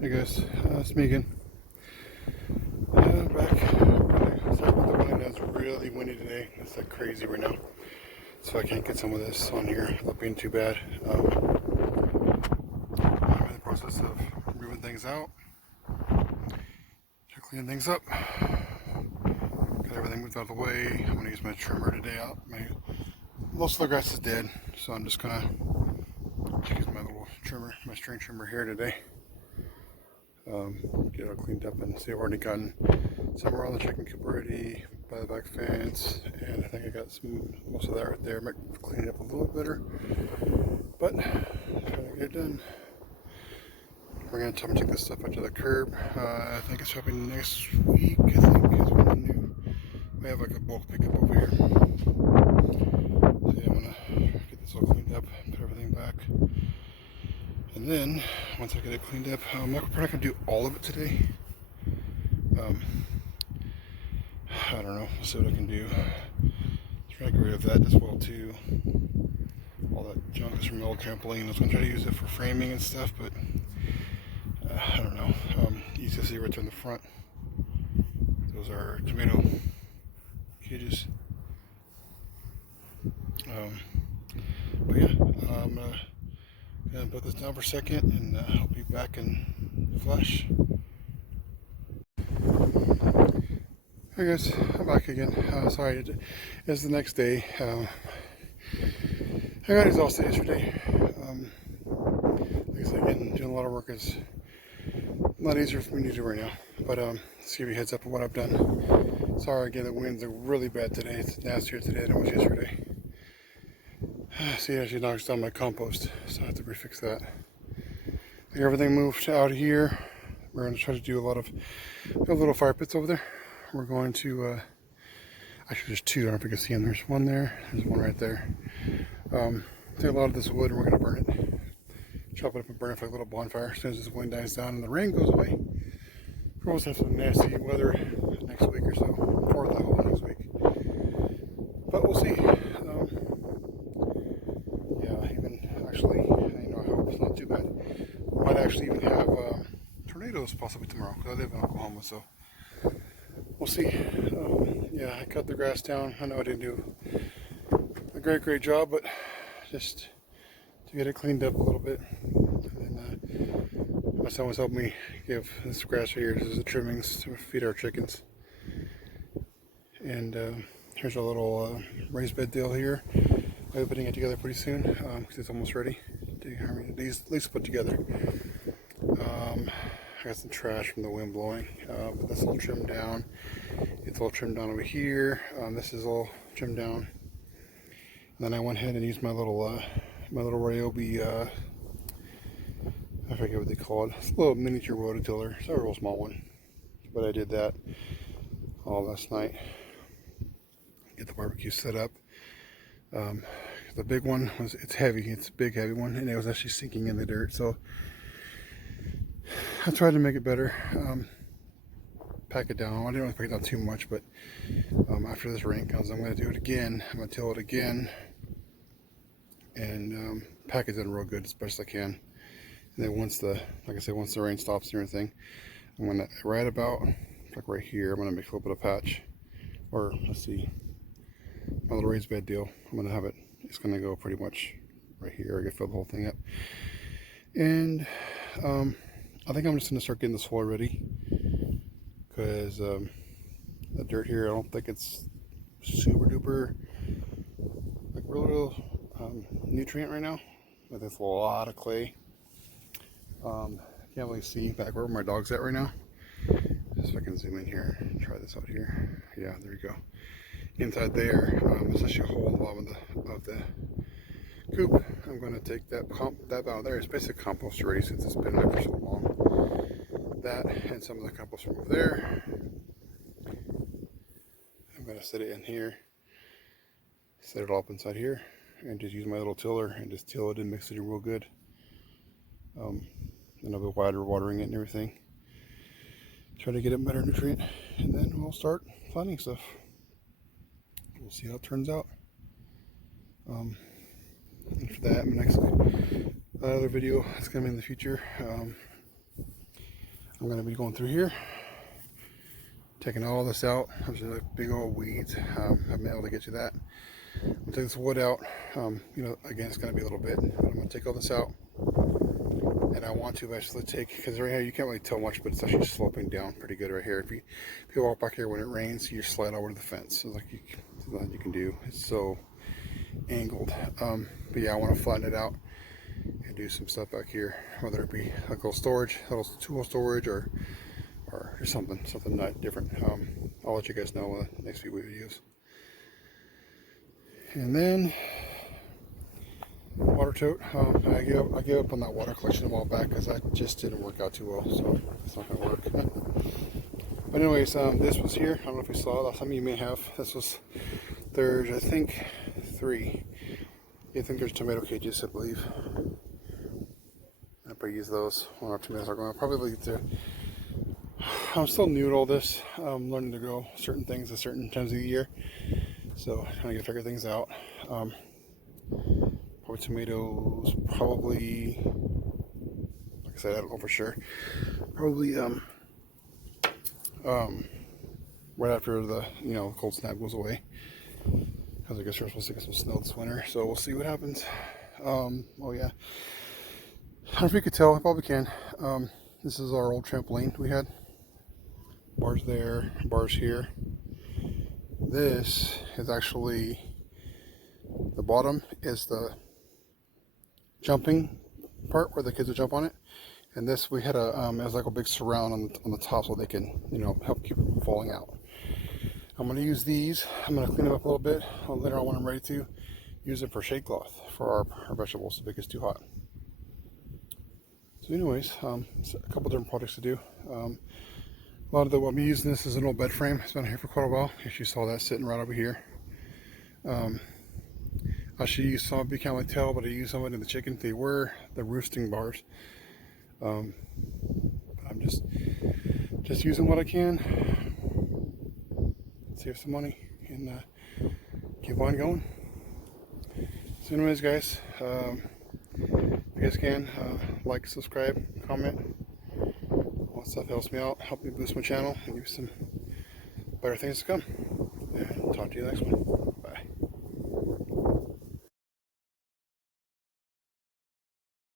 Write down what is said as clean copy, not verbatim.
Hey guys, it's me again. Back. Sorry about the wind. It's really windy today. It's like crazy right now. So I can't get some of this on here without being too bad. I'm in the process of moving things out, cleaning things up. Got everything moved out of the way. I'm gonna use my trimmer today out. Most of the grass is dead, so I'm just gonna use my little trimmer, my string trimmer here today. Get it all cleaned up and see I've already gotten some around the chicken coop already by the back fence, and I think I got most of that right there. Might clean it up a little bit better, but trying to get it done. We're gonna take this stuff out to the curb. I think it's probably next week. I think is when the new we have like a bulk pickup over here. So yeah, I'm gonna get this all cleaned up, put everything back. And then, once I get it cleaned up, I'm probably not going to do all of it today. I don't know. We'll see what I can do. Try to get rid of that as well, too. All that junk is from the old trampoline. I was going to try to use it for framing and stuff, but I don't know. You can see right there in the front. Those are tomato cages. But yeah, I'm gonna put this down for a second, and I'll be back in the flash. Hey guys, I'm back again. Sorry, it's the next day. I got exhausted yesterday. Like I said, again, doing a lot of work is a lot easier for me to do right now. But let's give you a heads up of what I've done. Sorry again, the winds are really bad today. It's nastier today than it was yesterday. See, it actually knocks down my compost, so I have to refix that. Everything moved out of here. We're going to try to do a lot of little fire pits over there. We're going to, actually there's two, I don't know if you can see them. There's one there, there's one right there. Take a lot of this wood and we're going to burn it. Chop it up and burn it for a little bonfire as soon as this wind dies down and the rain goes away. We're supposed to have some nasty weather next week or so, or the whole next week. But we'll see. Yeah, even actually, I hope it's not too bad. We might actually even have tornadoes possibly tomorrow, because I live in Oklahoma, so we'll see. Yeah, I cut the grass down. I know I didn't do a great job, but just to get it cleaned up a little bit. And then my son was helping me give this grass right here. This is the trimmings to feed our chickens. And here's our little raised bed deal here. I'll be putting it together pretty soon because it's almost ready. At least put together. I got some trash from the wind blowing, but that's all trimmed down. It's all trimmed down over here. This is all trimmed down. And then I went ahead and used my little Ryobi, I forget what they call it. It's a little miniature rototiller. It's a real small one, but I did that all last night. Get the barbecue set up. The big one it's heavy. It's a big heavy one, and it was actually sinking in the dirt. So I tried to make it better. Pack it down. I didn't want to pack it down too much, but after this rain comes, I'm going to do it again. I'm going to till it again and pack it down real good as best I can. And then once the rain stops and everything, I'm going to right about like right here. I'm going to make a little bit of patch, or let's see, my little raised bed deal. I'm going to have it. It's going to go pretty much right here. I can fill the whole thing up, and I think I'm just going to start getting the soil ready. Because the dirt here, I don't think it's super duper like real nutrient right now. But there's a lot of clay. Can't really see back where my dog's at right now. Just if I can zoom in here and try this out here. Yeah, there you go. Inside there, there's actually a hole in the bottom of the coop. I'm going to take that out there. It's basically compost already since it's been there for so long. That and some of the compost from over there. I'm going to set it in here, set it all up inside here, and just use my little tiller and just till it and mix it in real good. And I'll be watering it and everything. Try to get it better nutrient, and then we'll start planting stuff. We'll see how it turns out. And for that, my next other video is coming in the future. I'm going to be going through here, taking all this out. There's like big old weeds. I haven't been able to get to that. I'm going to take this wood out. You know, again, it's going to be a little bit, but I'm going to take all this out. And I want to actually take, because right here you can't really tell much, but it's actually sloping down pretty good right here. If you walk back here when it rains, you slide over to the fence. So like you can do. It's so angled. But yeah, I want to flatten it out and do some stuff back here, whether it be like a little storage, a little tool storage, or something not different. I'll let you guys know in the next few videos. And then water tote. I gave up on that water collection a while back because that just didn't work out too well, so it's not gonna work. But anyways, this was here. I don't know if you saw it last time. You may have. There's I think 3. I think there's tomato cages, I believe. I'll probably use those when our tomatoes are going. Probably I'm still new to all this. I'm learning to grow certain things at certain times of the year, so trying to figure things out. Probably tomatoes. Probably, like I said, I don't know for sure. Probably right after the cold snap goes away, because I guess we're supposed to get some snow this winter. So we'll see what happens. Oh yeah. I don't know if you could tell. I probably can. This is our old trampoline we had. Bars there, bars here. This is actually, the bottom is the jumping part where the kids would jump on it. And this, we had it was like a big surround on the top so they can, help keep it from falling out. I'm going to use these. I'm going to clean them up a little bit. Later on when I'm ready to use it for shade cloth for our vegetables if it gets too hot. So anyways, a couple different projects to do. A lot of what I'm using, this is an old bed frame. It's been here for quite a while. You saw that sitting right over here. I should use some of it, you can't really tell, but I used some of it in the chicken. They were the roosting bars. I'm just using what I can, save some money, and keep on going. So anyways, guys, if you guys can, like, subscribe, comment. All that stuff helps me out, help me boost my channel, and give you some better things to come. And talk to you next one.